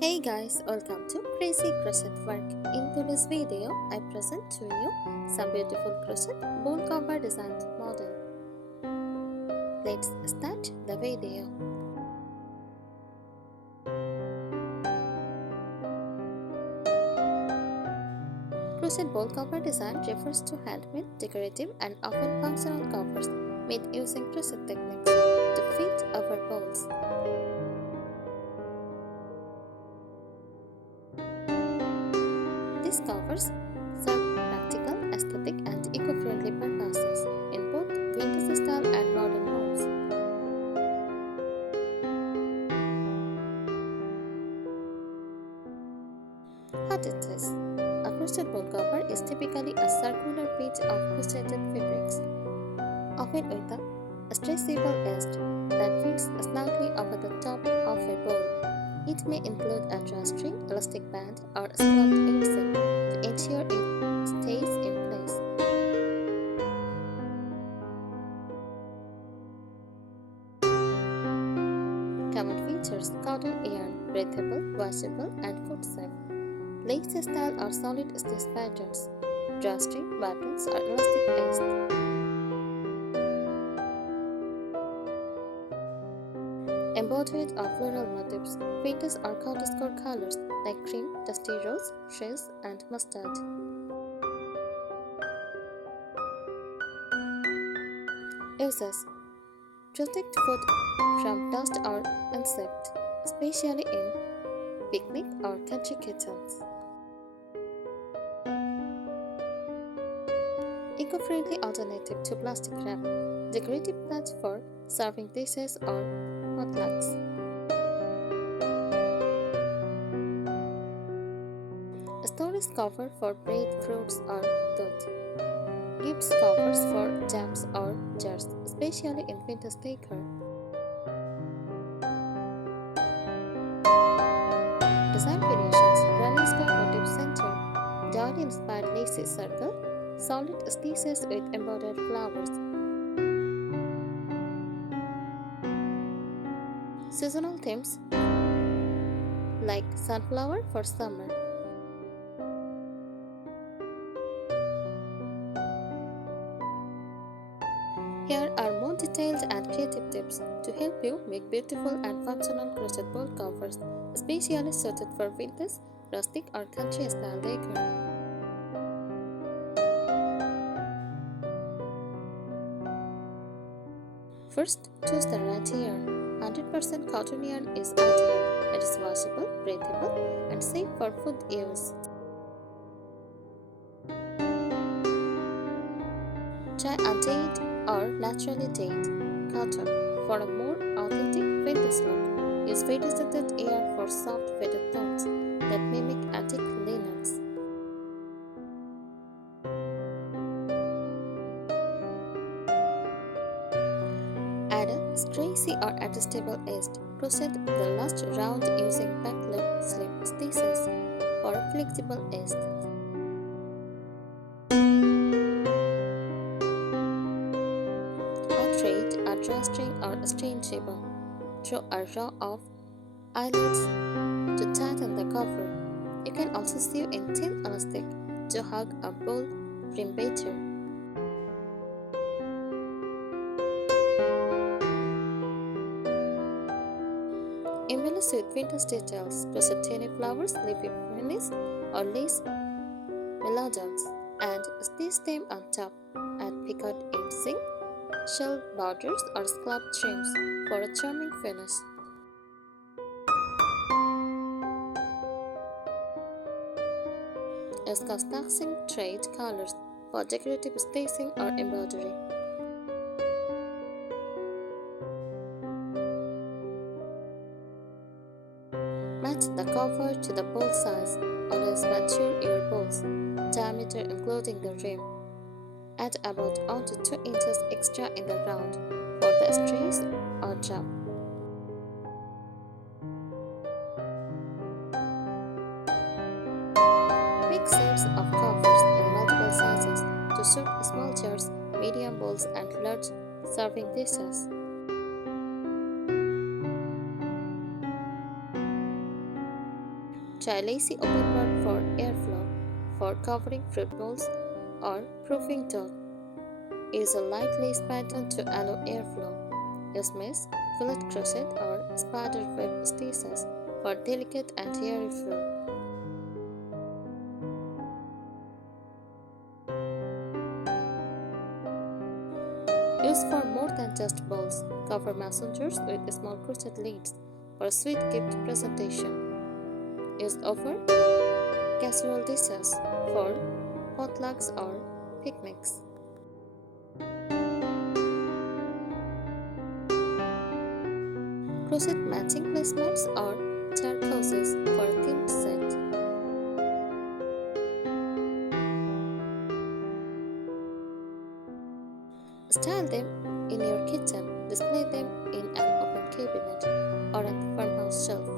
Hey guys, welcome to Crazy Crochet Work. In today's video, I present to you some beautiful crochet bowl cover design model. Let's start the video. Crochet bowl cover design refers to handmade, decorative, and often functional covers made using crochet techniques to fit our bowls. These covers serve practical, aesthetic, and eco-friendly purposes in both vintage style and modern homes. What it is? A crochet bowl cover is typically a circular piece of crocheted fabrics, often with a stretchable edge that fits snugly over the top of a bowl. It may include a drawstring, elastic band, or a scalloped easel to ensure it stays in place. Common features: cotton yarn, breathable, washable, and foot safe. Lace style or solid stitch patterns, drawstring, buttons, or elastic edged. Embroidered or floral motifs, vintage or coat-score colors like cream, dusty rose, shreds, and mustard. Uses: protect food from dust or insect, especially in picnic or country kitchens. Eco-friendly alternative to plastic wrap, decorative plants for serving dishes or potlucks. A storage cover for bread, fruits, or dough. Gifts covers for jams or jars, especially in vintage decor. Design variations: running square motif center, doll-inspired lacy circle, solid stitches with embroidered flowers. Seasonal themes like sunflower for summer. Here are more detailed and creative tips to help you make beautiful and functional crochet bowl covers, especially suited for vintage, rustic, or country style decor. First, choose the right yarn. 100% cotton yarn is ideal. It is washable, breathable, and safe for food use. Try undyed or naturally dyed cotton for a more authentic vintage look. Use faded yarn for soft faded tones that mimic antique linens. Add a scracy or adjustable edged. Crochet the last round using back loop slip stitches for a flexible edge. Thread a drawstring or a string ribbon through a row of eyelets to tighten the cover. You can also sew in thin elastic to hug a bowl rim better. Embellish with vintage details, crochet tiny flowers, leafy finish, or lace melodons, and stitch them on top. Add picot inching, shell borders, or scalloped trims for a charming finish. Use contrasting thread colors for decorative stitching or embroidery. Match the cover to the bowl size. Always measure your bowl's diameter including the rim. Add about 1 to 2 inches extra in the round for the stretch or drop. Make sets of covers in multiple sizes to suit small jars, medium bowls, and large serving dishes. Try lacy openwork for airflow, for covering fruit bowls or proofing dough. Use a light lace pattern to allow airflow. Use mesh, fillet crochet or spider web stitches for delicate and airy fill. Use for more than just bowls. Cover messengers with small crochet leads for sweet gift presentation. Use over casserole dishes for potlucks or picnics. Crochet matching placemats or chair cozies for a themed set. Style them in your kitchen, display them in an open cabinet or on the farmhouse shelf.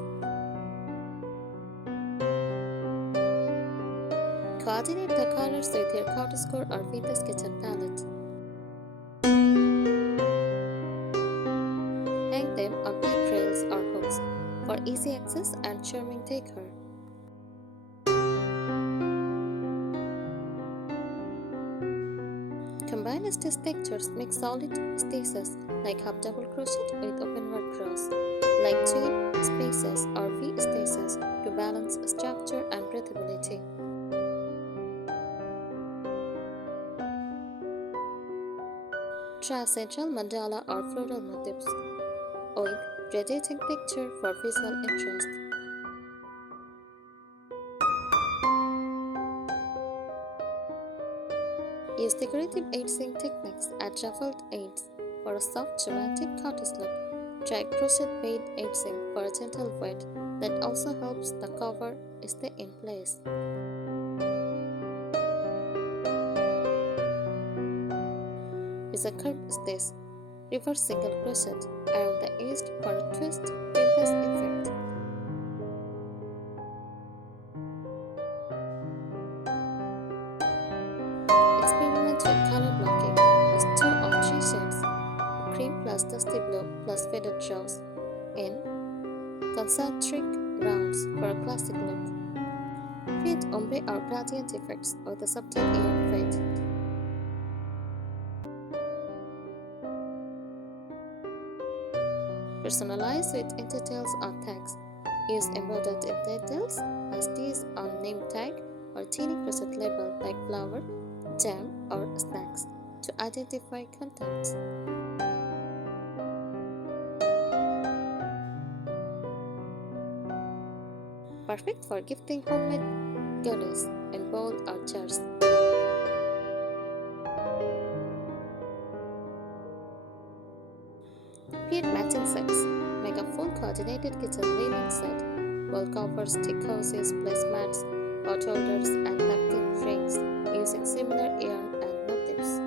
Coordinate the colors with your counterscore or vintage kitchen palette. Hang them on peak rails or hooks for easy access and charming decor. Combine stitch textures, make solid stitches like half double crochet with openwork rows, like chain spaces or V stitches to balance structure and breathability. Try central mandala or floral motifs with radiating picture for visual interest. Use decorative edging techniques at ruffled ends for a soft, romantic cottage look. Try crochet bead edging for a gentle weight that also helps the cover stay in place. Use a curved stitch, reverse single crochet around the edge for a twist vintage effect. Experiment with color blocking. Use 2 or 3 shades, cream plus dusty blue plus faded rose in concentric rounds for a classic look. Create ombre or gradient effects with a subtle air fade. Personalize with details or tags. Use embroidered details as these on name tag or teeny crochet label like flower, jam, or snacks to identify contents. Perfect for gifting homemade goodies in bowl or jars. Create matching sets. Make a full coordinated kitchen linen set, wall covers, tea cozies, placemats, pot holders, and napkin rings using similar yarn and motifs.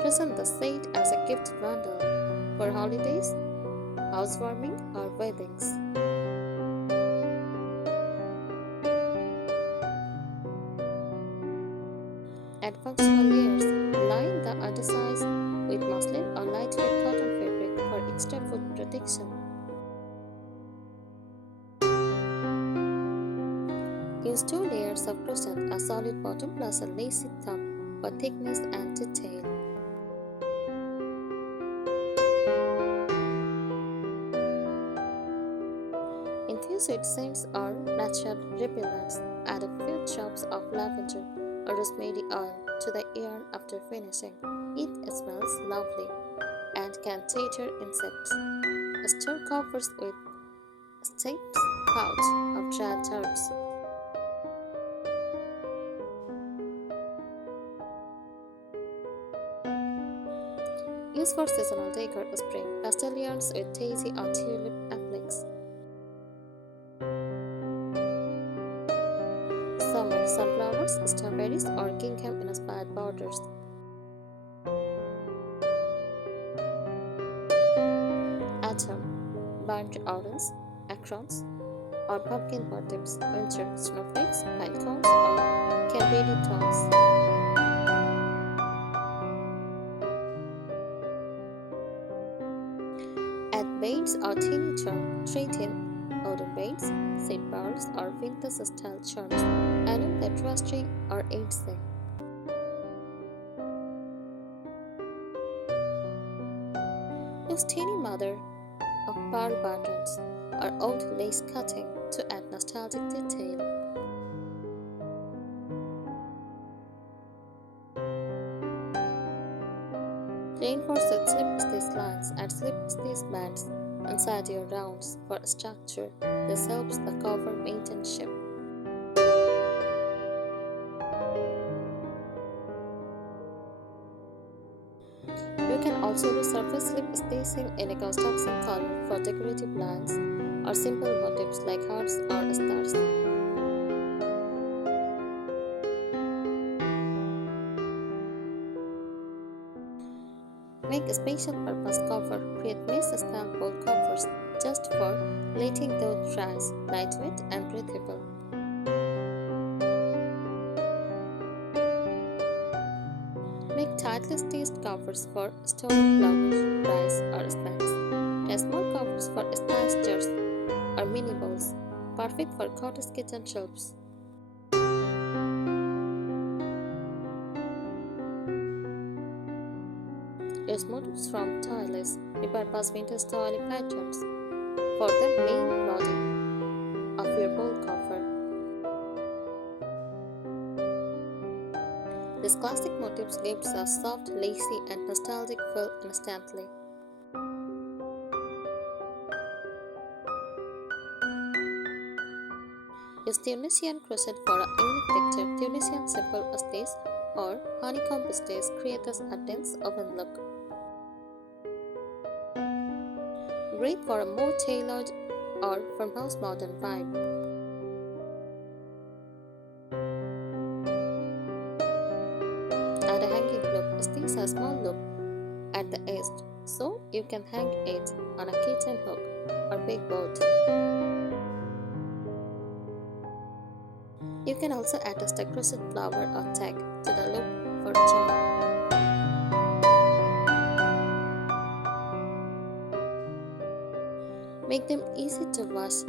Present the set as a gift bundle for holidays, housewarming, or weddings. Add functional layers. Line the underside with muslin or lightweight cotton fabric for extra food protection. Use 2 layers of crochet, a solid bottom plus a lacy top for thickness and detail. Infuse with scents or natural repellents. Add a few drops of lavender or rosemary oil to the yarn after finishing. It smells lovely and can deter insects. Store covers with sticks, pouch, or dried herbs. Use for seasonal decor spring pastel yarns with daisy or tulip appliques. Summer sunflowers, strawberries, or gingham inspired borders. Autumn, burnt orange, acorns, or pumpkin motifs. Winter, snowflakes, pine cones, or candied tones. Add beads or teeny thin wooden beads, seed pearls or vintage style charms along the drawstring or edge seam. Use teeny mother of pearl buttons or old lace cutting to add nostalgic detail. Reinforce with slip stitch lines and slip stitch bands inside your rounds for structure. This helps the cover maintain shape. You can also do surface slip stitching in a construction color for decorative lines or simple motifs like hearts or stars. Make a special purpose cover. Create mesh style bowl covers just for letting dough dries, lightweight and breathable. Make tightly stitched covers for storing flowers, rice or snacks. And small covers for sliced jars or mini bowls, perfect for cottage kitchen shelves. Use motifs from toilets, repurpose vintage toilet patterns for the main body of your bowl cover. This classic motifs gives a soft, lacy and nostalgic feel instantly. Use Tunisian crochet for a unique texture. Tunisian simple stitch or honeycomb stitch create a dense oven look. Great for a more tailored or farmhouse modern vibe. Add a hanging loop. Stitch a small loop at the edge so you can hang it on a kitchen hook or big board. You can also attach a crochet flower or tag to the loop for charm. Make them easy to wash.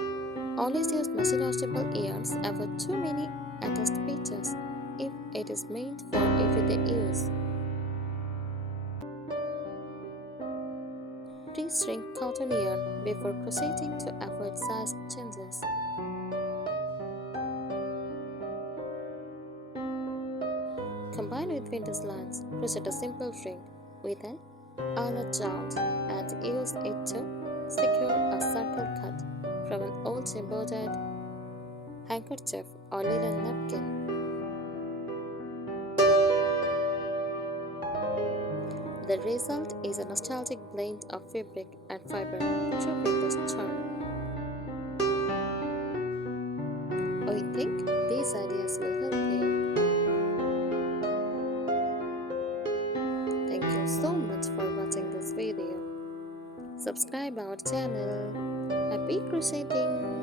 Always use machine washable yarns. Avoid too many attached pieces if it is meant for everyday use. Pre-shrink cotton yarn before crocheting to avoid size changes. Combine with vintage lines. Crochet a simple ring with an eyelet joint and use it to secure a circle cut from an old embroidered handkerchief or linen napkin. The result is a nostalgic blend of fabric and fiber, true vintage charm. I think these ideas will help you. Thank you so much for watching this video. Subscribe our channel. Happy crocheting!